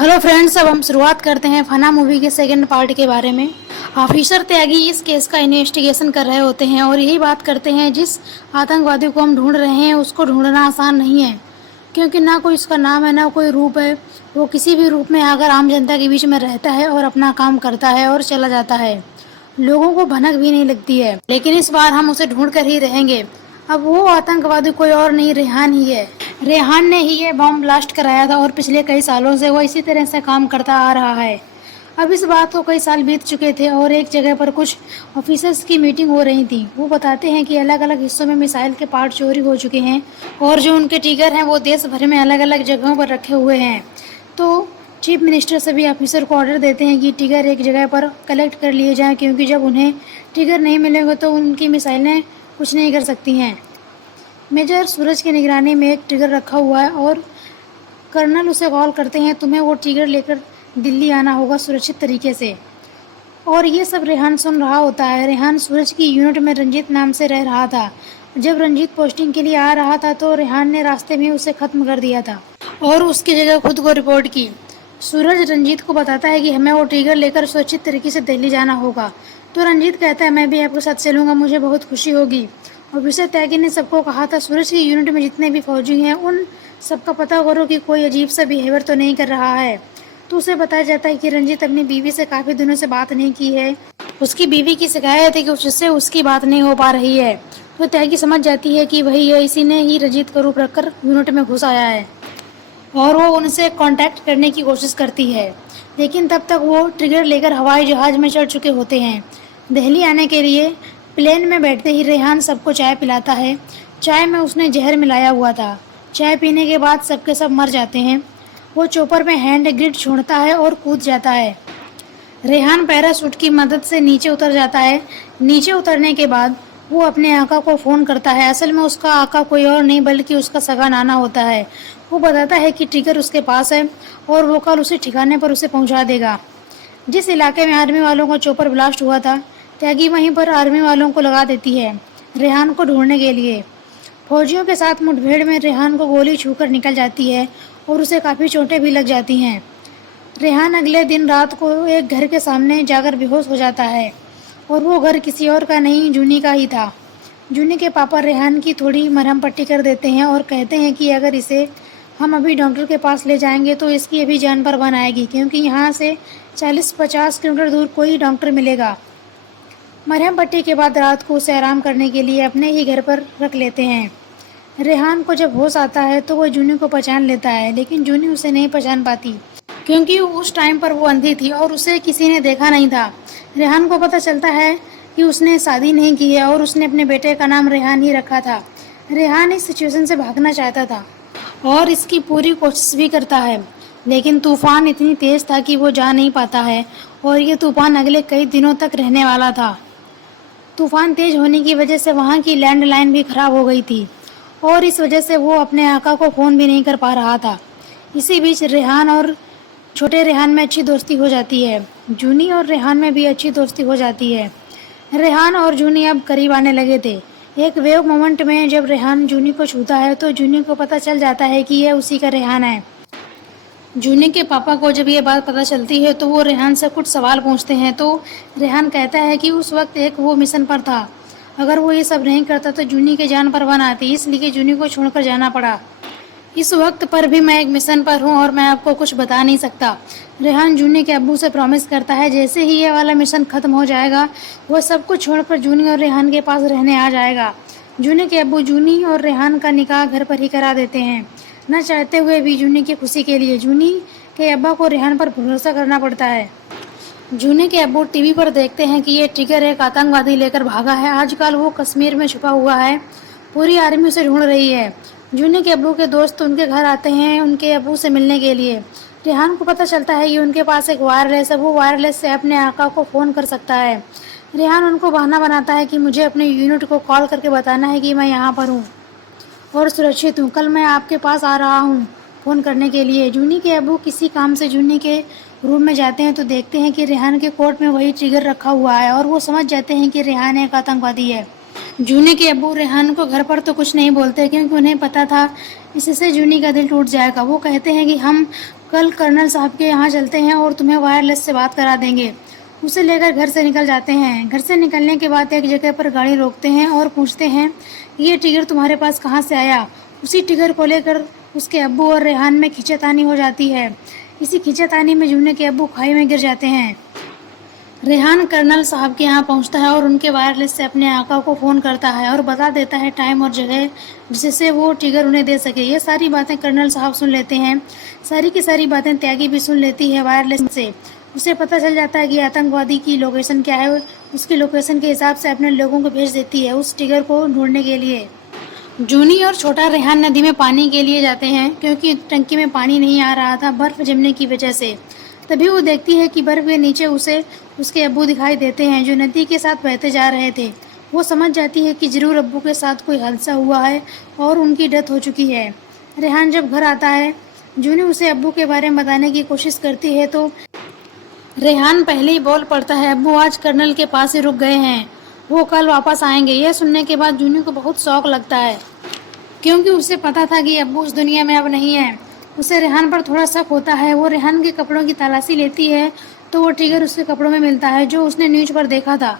Hello friends, अब हम शुरुआत करते हैं फना मूवी के सेकंड पार्ट के बारे में। ऑफिसर त्यागी इस केस का इन्वेस्टिगेशन कर रहे होते हैं और यही बात करते हैं जिस आतंकवादी को हम ढूंढ रहे हैं उसको ढूंढना आसान नहीं है, क्योंकि ना कोई उसका नाम है ना कोई रूप है। वो किसी भी रूप में आकर आम जनता के बीच में रहता है और अपना काम करता है और चला जाता है। लोगों को भनक भी नहीं लगती है, लेकिन इस बार हम उसे ढूंढ कर ही रहेंगे। अब वो आतंकवादी कोई और नहीं, रेहान ही है। रेहान ने ही ये बॉम्ब ब्लास्ट कराया था और पिछले कई सालों से वो इसी तरह से काम करता आ रहा है। अब इस बात को कई साल बीत चुके थे और एक जगह पर कुछ ऑफिसर्स की मीटिंग हो रही थी। वो बताते हैं कि अलग अलग हिस्सों में मिसाइल के पार्ट चोरी हो चुके हैं और जो उनके ट्रिगर हैं वो देश भर में अलग अलग जगहों पर रखे हुए हैं। तो चीफ मिनिस्टर सभी ऑफिसर को ऑर्डर देते हैं कि ट्रिगर एक जगह पर कलेक्ट कर लिए जाएं, क्योंकि जब उन्हें ट्रिगर नहीं मिलेंगे तो उनकी मिसाइलें कुछ नहीं कर सकती हैं। मेजर सूरज की निगरानी में एक ट्रिगर रखा हुआ है और कर्नल उसे कॉल करते हैं, तुम्हें वो ट्रिगर लेकर दिल्ली आना होगा सुरक्षित तरीके से। और ये सब रेहान सुन रहा होता है। रेहान सूरज की यूनिट में रंजीत नाम से रह रहा था। जब रंजीत पोस्टिंग के लिए आ रहा था तो रेहान ने रास्ते में उसे ख़त्म कर दिया था और उसकी जगह खुद को रिपोर्ट की। सूरज रंजीत को बताता है कि हमें वो ट्रिगर लेकर सुरक्षित तरीके से दिल्ली जाना होगा। तो रंजीत कहता है, मैं भी आपके साथ चलूँगा, मुझे बहुत खुशी होगी। ऑफिसर त्यागी ने सबको कहा था, सूरज की यूनिट में जितने भी फौजी हैं उन सबका पता करो कि कोई अजीब सा बिहेवियर तो नहीं कर रहा है। तो उसे बताया जाता है कि रंजीत अपनी बीवी से काफ़ी दिनों से बात नहीं की है। उसकी बीवी की शिकायत है कि उससे उसकी बात नहीं हो पा रही है। तो त्यागी समझ जाती है कि वही है, इसी ने ही रंजीत का रूप रखकर यूनिट में घुस आया है और वो उनसे कांटेक्ट करने की कोशिश करती है। लेकिन तब तक वो ट्रिगर लेकर हवाई जहाज़ में चढ़ चुके होते हैं। दिल्ली आने के लिए प्लेन में बैठते ही रेहान सबको चाय पिलाता है। चाय में उसने जहर मिलाया हुआ था। चाय पीने के बाद सबके सब मर जाते हैं। वो चोपर में हैंड ग्रिड छोड़ता है और कूद जाता है। रेहान पैराशूट की मदद से नीचे उतर जाता है। नीचे उतरने के बाद वो अपने आका को फ़ोन करता है। असल में उसका आका कोई और नहीं बल्कि उसका सगा नाना होता है। वो बताता है कि ट्रिगर उसके पास है और वो कल उसी ठिकाने पर उसे पहुंचा देगा जिस इलाके में आर्मी वालों का चोपर ब्लास्ट हुआ था। त्यागी वहीं पर आर्मी वालों को लगा देती है रेहान को ढूंढने के लिए। फौजियों के साथ मुठभेड़ में रेहान को गोली छूकर निकल जाती है और उसे काफ़ी चोटें भी लग जाती हैं। रेहान अगले दिन रात को एक घर के सामने जाकर बेहोश हो जाता है और वो घर किसी और का नहीं, जूनी का ही था। जूनी के पापा रेहान की थोड़ी मरहम पट्टी कर देते हैं और कहते हैं कि अगर इसे हम अभी डॉक्टर के पास ले जाएंगे तो इसकी अभी जान पर बन आएगी, क्योंकि यहाँ से 40-50 किलोमीटर दूर कोई डॉक्टर मिलेगा। मरहम पट्टी के बाद रात को उसे आराम करने के लिए अपने ही घर पर रख लेते हैं। रेहान को जब होश आता है तो वह जूनी को पहचान लेता है, लेकिन जूनी उसे नहीं पहचान पाती क्योंकि उस टाइम पर वो अंधी थी और उसे किसी ने देखा नहीं था। रेहान को पता चलता है कि उसने शादी नहीं की है और उसने अपने बेटे का नाम रेहान ही रखा था। रेहान इस सिचुएशन से भागना चाहता था और इसकी पूरी कोशिश भी करता है, लेकिन तूफान इतनी तेज़ था कि वो जा नहीं पाता है और ये तूफान अगले कई दिनों तक रहने वाला था। तूफान तेज होने की वजह से वहाँ की लैंडलाइन भी खराब हो गई थी और इस वजह से वो अपने आका को फ़ोन भी नहीं कर पा रहा था। इसी बीच रेहान और छोटे रेहान में अच्छी दोस्ती हो जाती है। जूनी और रेहान में भी अच्छी दोस्ती हो जाती है। रेहान और जूनी अब करीब आने लगे थे। एक वेव मोमेंट में जब रेहान जूनी को छूता है तो जूनी को पता चल जाता है कि यह उसी का रेहान है। जूनी के पापा को जब ये बात पता चलती है तो वो रेहान से कुछ सवाल पूछते हैं। तो रेहान कहता है कि उस वक्त एक वो मिशन पर था, अगर वो ये सब नहीं करता तो जूनी के जान पर बन आती, इसलिए जूनी को छोड़कर जाना पड़ा। इस वक्त पर भी मैं एक मिशन पर हूँ और मैं आपको कुछ बता नहीं सकता। रेहान जूनी के अब्बू से प्रॉमिस करता है जैसे ही ये वाला मिशन ख़त्म हो जाएगा वो सब कुछ छोड़कर जूनी और रेहान के पास रहने आ जाएगा। जूनी के अब्बू जूनी और रेहान का निकाह घर पर ही करा देते हैं, न चाहते हुए भी जूनी की खुशी के लिए। जूनी के अब्बा को रेहान पर भरोसा करना पड़ता है। जूनी के अब्बू टीवी पर देखते हैं कि ये ट्रिगर एक आतंकवादी लेकर भागा है। आजकल वो कश्मीर में छुपा हुआ है, पूरी आर्मी उसे ढूंढ रही है। जूनी के अब्बू के दोस्त उनके घर आते हैं उनके अब्बू से मिलने के लिए। रेहान को पता चलता है कि उनके पास एक वायरलेस है, वो वायरलेस से अपने आका को फ़ोन कर सकता है। रेहान उनको बहाना बनाता है कि मुझे अपने यूनिट को कॉल करके बताना है कि मैं यहाँ पर हूँ और सुरक्षित हूँ, कल मैं आपके पास आ रहा हूँ फ़ोन करने के लिए। जूनी के अब्बू किसी काम से जूनी के रूम में जाते हैं तो देखते हैं कि रेहान के कोट में वही ट्रिगर रखा हुआ है और वो समझ जाते हैं कि रेहान एक आतंकवादी है। जूनी के अब्बू रेहान को घर पर तो कुछ नहीं बोलते क्योंकि उन्हें पता था इससे जूनी का दिल टूट जाएगा। वो कहते हैं कि हम कल कर्नल साहब के यहाँ चलते हैं और तुम्हें वायरलेस से बात करा देंगे। उसे लेकर घर से निकल जाते हैं। घर से निकलने के बाद एक जगह पर गाड़ी रोकते हैं और पूछते हैं, ये टिगर तुम्हारे पास कहाँ से आया? उसी टिगर को लेकर उसके अब्बू और रेहान में खींचातानी हो जाती है। इसी खींचातानी में जूने के अब्बू खाई में गिर जाते हैं। रेहान कर्नल साहब के यहाँ पहुँचता है और उनके वायरलेस से अपने आका को फ़ोन करता है और बता देता है टाइम और जगह जिससे वो टिगर उन्हें दे सके। ये सारी बातें कर्नल साहब सुन लेते हैं। सारी की सारी बातें त्यागी भी सुन लेती है वायरलेस से। उसे पता चल जाता है कि आतंकवादी की लोकेशन क्या है। उसकी लोकेशन के हिसाब से अपने लोगों को भेज देती है उस टिगर को ढूंढने के लिए। जूनी और छोटा रेहान नदी में पानी के लिए जाते हैं क्योंकि टंकी में पानी नहीं आ रहा था बर्फ़ जमने की वजह से। तभी वो देखती है कि बर्फ़ के नीचे उसे उसके अब्बू दिखाई देते हैं जो नदी के साथ बहते जा रहे थे। वो समझ जाती है कि ज़रूर अब्बू के साथ कोई हादसा हुआ है और उनकी डेथ हो चुकी है। रेहान जब घर आता है, जूनी उसे अब्बू के बारे में बताने की कोशिश करती है तो रेहान पहले ही बोल पड़ता है, अब्बू आज कर्नल के पास ही रुक गए हैं, वो कल वापस आएंगे। यह सुनने के बाद जूनी को बहुत शौक लगता है क्योंकि उसे पता था कि अब्बू उस दुनिया में अब नहीं है। उसे रेहान पर थोड़ा शक होता है। वो रेहान के कपड़ों की तलाशी लेती है तो वो टिगर उसके कपड़ों में मिलता है जो उसने न्यूज़ पर देखा था।